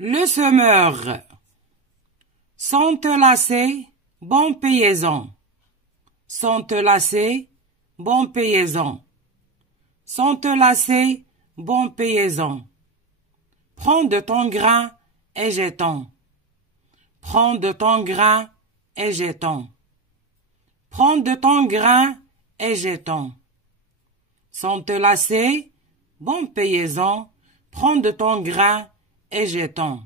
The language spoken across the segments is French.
Le semeur. S'entrelacer, bon paysan. S'entrelacer, bon paysan. S'entrelacer, bon paysan. Prends de ton grain et jetons. Prends de ton grain et jetons. Prends de ton grain et jetons. S'entrelacer, bon paysan, prends de ton grain et jetons.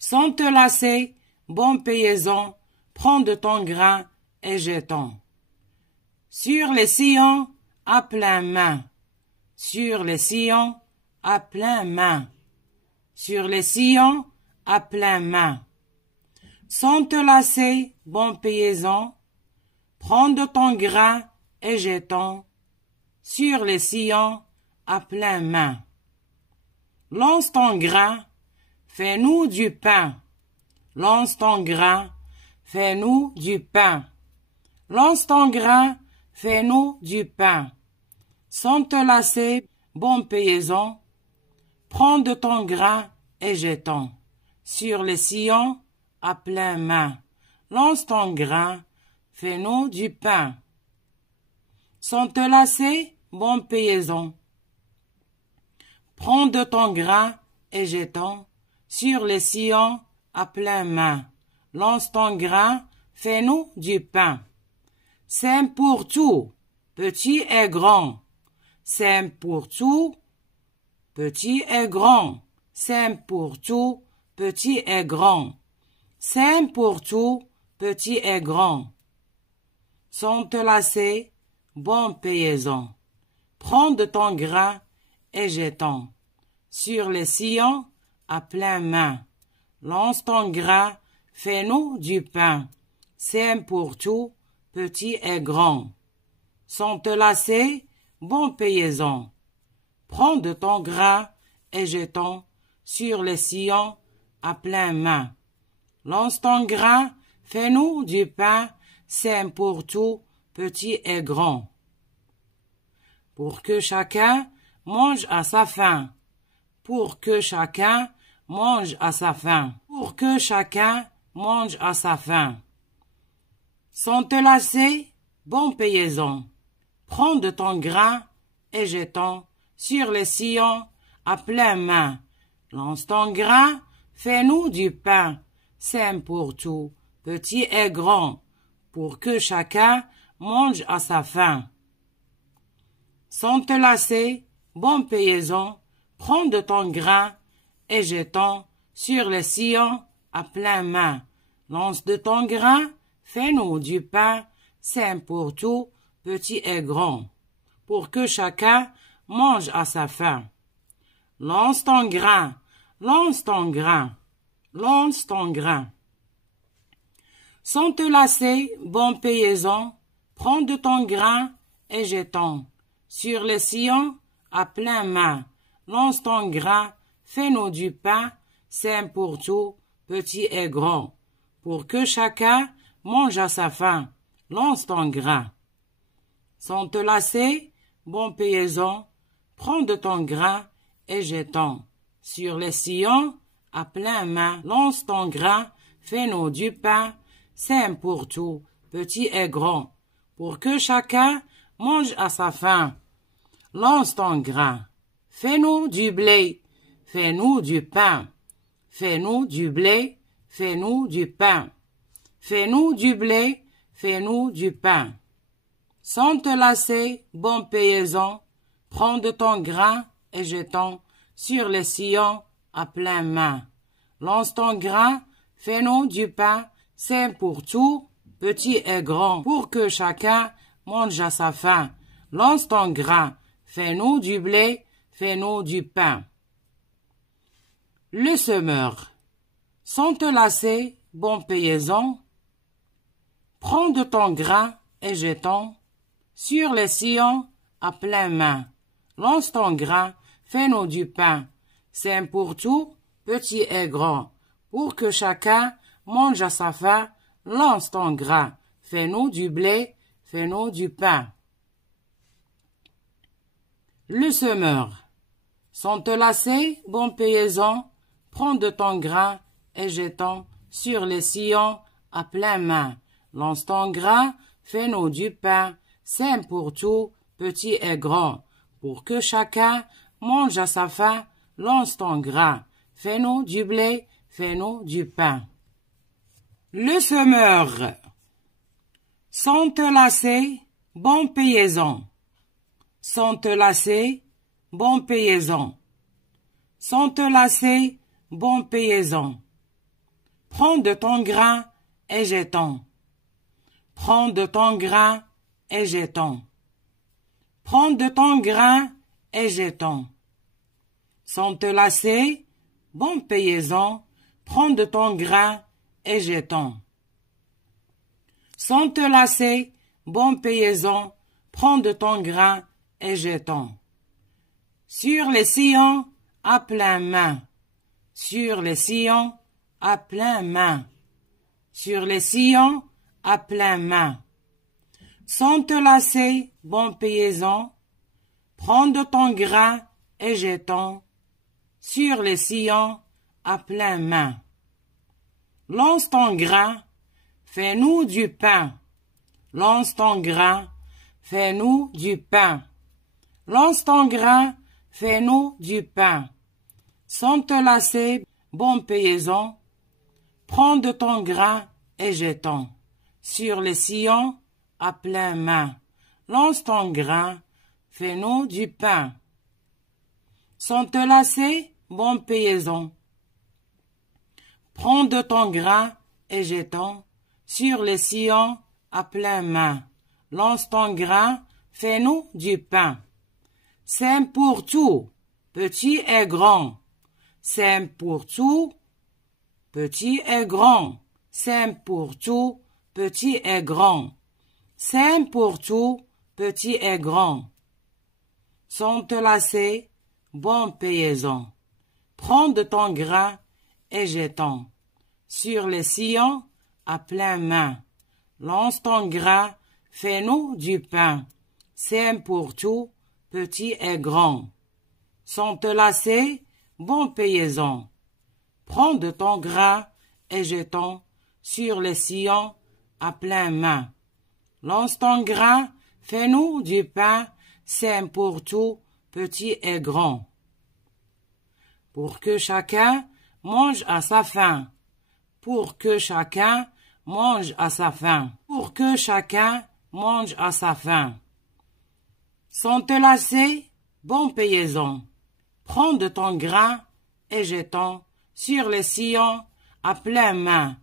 S'entrelacer, bon paysan, prends de ton grain et jetons. Sur les sillons, à plein main. Sur les sillons, à plein main. Sur les sillons, à plein main. S'entrelacer, bon paysan, prends de ton grain et jetons. Sur les sillons, à plein main. Lance ton grain, fais-nous du pain. Lance ton grain, fais-nous du pain. Lance ton grain, fais-nous du pain. S'entrelacer, bon paysan, prends de ton grain et jetons. Sur les sillons, à plein main. Lance ton grain, fais-nous du pain. S'entrelacer, bon paysan, prends de ton grain et jetons. Sur les sillons, à plein main. Lance ton grain, fais-nous du pain. Sème pour tout, petit et grand. Sème pour tout, petit et grand. Sème pour tout, petit et grand. Sème pour tout, petit et grand. S'entrelacer, bon paysan, prends de ton grain et jetons. Sur les sillons, à plein main. Lance ton grain, fais-nous du pain. Sème pour tout, petit et grand. S'entrelacer, bon paysan, prends de ton grain et jetons. Sur les sillons, à plein main. Lance ton grain, fais-nous du pain. Sème pour tout, petit et grand. Pour que chacun mange à sa faim. Pour que chacun mange à sa faim. Pour que chacun mange à sa faim. S'entrelacer, bon paysan, prends de ton grain et jetons. Sur les sillons, à plein main. Lance ton grain, fais-nous du pain. Sème pour tout, petit et grand. Pour que chacun mange à sa faim. S'entrelacer, bon paysan, prends de ton grain et jetons. Sur les sillons, à plein main. Lance de ton grain, fais-nous du pain. Sème pour tout, petit et grand. Pour que chacun mange à sa faim. Lance ton grain, lance ton grain, lance ton grain. S'entrelacer, bon paysan, prends de ton grain et jetons. Sur les sillons, à plein main. Lance ton grain, fais-nous du pain. Sème pour tout, petit et grand. Pour que chacun mange à sa faim. Lance ton grain. S'entrelacer, bon paysan, prends de ton grain et jetons. Sur les sillons, à plein main. Lance ton grain, fais-nous du pain. Sème pour tout, petit et grand. Pour que chacun mange à sa faim. Lance ton grain. Fais-nous du blé. Fais-nous du pain. Fais-nous du blé. Fais-nous du pain. Fais-nous du blé. Fais-nous du pain. S'entrelacer, bon paysan, prends de ton grain et jetons. Sur les sillons, à plein main. Lance ton grain, fais-nous du pain. Sème pour tout, petit et grand. Pour que chacun mange à sa faim. Lance ton grain, fais-nous du blé. Fais-nous du pain. Le semeur. S'entrelacer, bon paysan, prends de ton grain et jetons. Sur les sillons, à plein main. Lance ton grain, fais-nous du pain. Sème pour tout, petit et grand. Pour que chacun mange à sa faim. Lance ton grain, fais-nous du blé. Fais-nous du pain. Le semeur. S'entrelacer, bon paysan, prends de ton grain et jette-ton sur les sillons à pleine main. Lance ton grain, fais-nous du pain, sème pour tout, petit et grand, pour que chacun mange à sa faim. Lance ton grain, fais-nous du blé, fais-nous du pain. Le semeur. Sans te lasser, bon paysan. Sans te lasser, bon paysan. Sans te lasser, bon paysan. Prends de ton grain et jette-ton. Prends de ton grain et jette-ton. Prends de ton grain et jette-ton. Sans te lasser, bon paysan, prends de ton grain et jette-ton. Sans te lasser, bon paysan, prends de ton grain et jette-ton. Sur les sillons, à pleine main. Sur les sillons, à pleine main. Sur les sillons, à pleine main. Sans te lasser, bon paysan, prends de ton grain et jette-ton. Sur les sillons, à pleine main. Lance ton grain, fais-nous du pain. Lance ton grain, fais-nous du pain. Lance ton grain, fais-nous du pain. Sans te lasser, bon paysan, prends de ton grain et jette-ton. Sur les sillons, à pleine main. Lance ton grain, fais-nous du pain. Sans te lasser, bon paysan, prends de ton grain et jette-ton. Sur les sillons, à pleine main. Lance ton grain, fais-nous du pain. Sème pour tout, petit et grand. Sème pour tout, petit et grand. Sème pour tout, petit et grand. Sème pour tout, petit et grand. Sans te lasser, bon paysan, prends de ton grain et jette-ton. Sur les sillons, à pleine main. Lance ton grain, fais-nous du pain. Sème pour tout, petit et grand. Sans te lasser, bon paysan, prends de ton grain et jette-ton. Sur les sillons, à pleine main. Lance ton grain, fais-nous du pain. Sème pour tout, petit et grand. Pour que chacun mange à sa faim. Pour que chacun mange à sa faim. Pour que chacun mange à sa faim. Sans te lasser, bon paysan, prends de ton grain et jette-ton. Sur les sillons, à pleine main.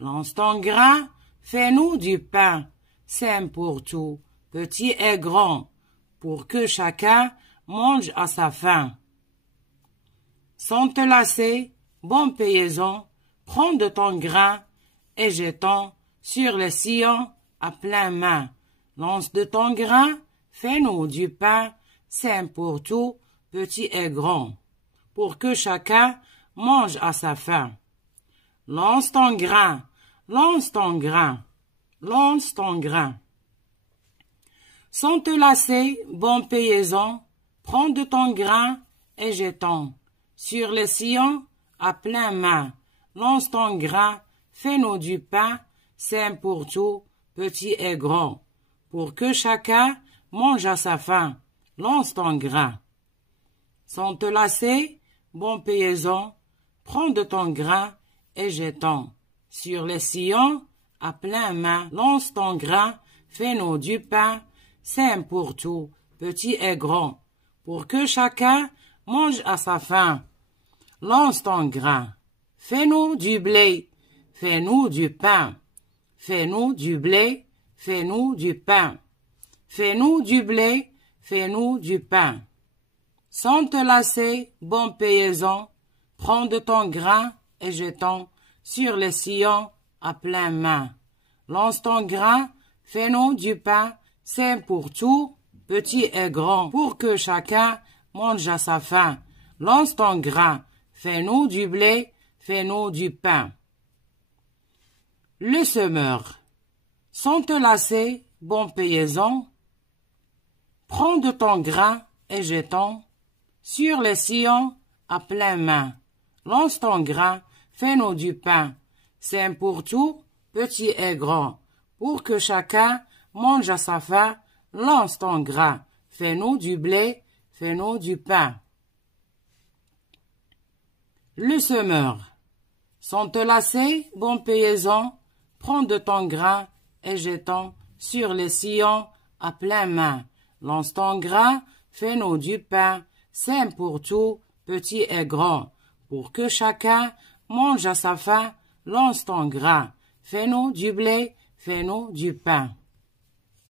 Lance ton grain, fais-nous du pain. Sème pour tout, petit et grand, pour que chacun mange à sa faim. Sans te lasser, bon paysan, prends de ton grain et jette-ton. Sur les sillons, à pleine main. Lance de ton grain, fais-nous du pain. Sème pour tout, petit et grand, pour que chacun mange à sa faim. Lance ton grain, lance ton grain, lance ton grain. Sans te lasser, bon paysan, prends de ton grain et jette-ton. Sur les sillons, à pleine main. Lance ton grain, fais-nous du pain. Sème pour tout, petit et grand, pour que chacun mange à sa faim. Lance ton grain. Sans te lasser, bon paysan, prends de ton grain et jette-ton. Sur les sillons, à pleine main. Lance ton grain, fais-nous du pain. Sème pour tout, petit et grand, pour que chacun mange à sa faim. Lance ton grain, fais-nous du blé, fais-nous du pain. Fais-nous du blé, fais-nous du pain. Fais-nous du blé, fais-nous du pain. Sans te lasser, bon paysan, prends de ton grain et jette-ton. Sur les sillons, à pleine main. Lance ton grain, fais-nous du pain. Sème pour tout, petit et grand, pour que chacun mange à sa faim. Lance ton grain, fais-nous du blé, fais-nous du pain. Le semeur. Sans te lasser, bon paysan, prends de ton grain et jette-ton. Sur les sillons, à pleine main. lance ton grain, fais-nous du pain. Sème pour tout, petit et grand, pour que chacun mange à sa faim, lance ton grain, fais-nous du blé, fais-nous du pain. Le semeur. Sans te lasser, bon paysan, prends de ton grain et jetons sur les sillons à plein main. Lance ton grain, fais-nous du pain, sème pour tout, petit et grand, pour que chacun mange à sa faim, lance ton grain, fais-nous du blé, fais-nous du pain.